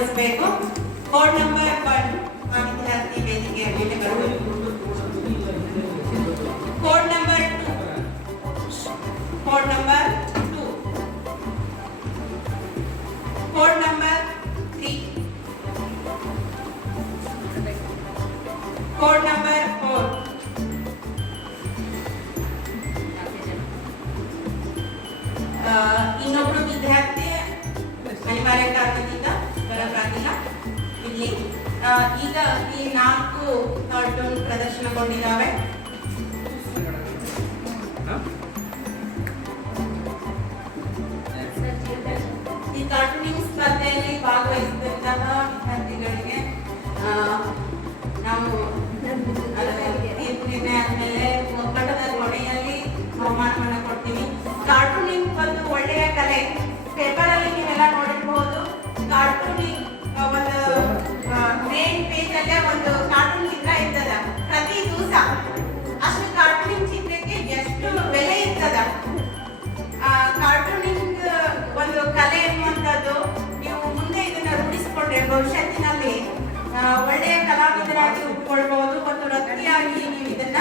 ಪೂರ್ಣಗೊಳಿಸಬೇಕು. Code number 1 ವಿದ್ಯಾರ್ಥಿ ವೇದಿಕೆಯ ಮೇಲೆ ಬರಬೇಕು. Code number 2, code number 2, code number 3, code number 4, ಇನ್ನೊಬ್ರು ವಿದ್ಯಾರ್ಥಿ ಅನಿವಾರ್ಯ ಕಾರಣದಿಂದ ಬರಕ್ಕಾಗಿಲ್ಲ ಇಲ್ಲಿ. ಈಗ ಈ 4 ಕಾರ್ಟೂನ್ ಪ್ರದರ್ಶನಗೊಂಡಿದ್ದಾವೆ. ಈ ಕಾರ್ಟೂನಿಂಗ್ ಸ್ಪರ್ಧೆಯಲ್ಲಿ ಭಾಗವಹಿಸಿದಂತಹ ವಿದ್ಯಾರ್ಥಿಗಳಿಗೆ ನಾವು ತೀರ್ಪು ನಿರ್ಣಯ ಆದ್ಮೇಲೆ ಒಕ್ಕಟದ ಕೊನೆಯಲ್ಲಿ ಬಹುಮಾನವನ್ನು ಕೊಡ್ತೀವಿ. ಕಾರ್ಟೂನಿಂಗ್ ಒಂದು ಒಳ್ಳೆಯ ಕಲೆ. ಪೇಪರ್ ಅಲ್ಲಿ ನೀವೆಲ್ಲ ನೋಡಿರ್ಬಹುದು. ಕಾರ್ಟೂನಿಂಗ್ ಒಂದು ಮೇನ್ ಪೇಜ್ ಅಲ್ಲೇ ಒಂದು ಕಾರ್ಟೂನ್ ಚಿತ್ರ ಇರ್ತದ. ಪ್ರತಿ ದಿವಸ ಅಷ್ಟು ಕಾರ್ಟೂನಿಂಗ್ ಚಿತ್ರಕ್ಕೆ ಎಷ್ಟು ಬೆಲೆ ಇರ್ತದ. ಕಾರ್ಟೂನಿಂಗ್ ಒಂದು ಕಲೆ ಎನ್ನುವಂಥದ್ದು ನೀವು ಮುಂದೆ ಇದನ್ನ ರೂಢಿಸಿಕೊಂಡ್ರೆ ಭವಿಷ್ಯತ್ತಿನಲ್ಲಿ ಒಳ್ಳೆಯ ಕಲಾವಿದರಾಗಿ ಉಟ್ಕೊಳ್ಬಹುದು ಮತ್ತು ವೃತ್ತಿಯಾಗಿ ನೀವು ಇದನ್ನ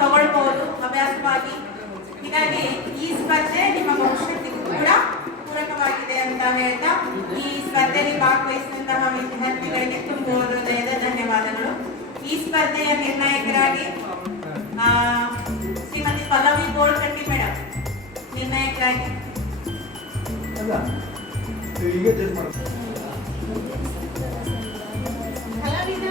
ತಗೊಳ್ಬಹುದು ಹವ್ಯಾಸವಾಗಿ. ಹೀಗಾಗಿ ಈ ಸ್ಪರ್ಧೆ ನಿಮ್ಮ ಭವಿಷ್ಯತ್ತಿಗೂ ಕೂಡ ಪೂರಕವಾಗಿದೆ ಅಂತ ಹೇಳ್ತಾ ಈ ಸ್ಪರ್ಧೆಯಲ್ಲಿ ಭಾಗವಹಿಸಿದಂತಹ ವಿದ್ಯಾರ್ಥಿಗಳಿಗೆ ತುಂಬ ಹೃದಯದ ಧನ್ಯವಾದಗಳು. ಈ ಸ್ಪರ್ಧೆಯ ನಿರ್ಣಾಯಕರಾಗಿ ಶ್ರೀಮತಿ ಪಲ್ಲವಿ ಗೋಲ್ಕಟ್ಟಿ ಮೇಡಮ್ ನಿರ್ಣಾಯಕರಾಗಿ. ಕಲಾವಿದ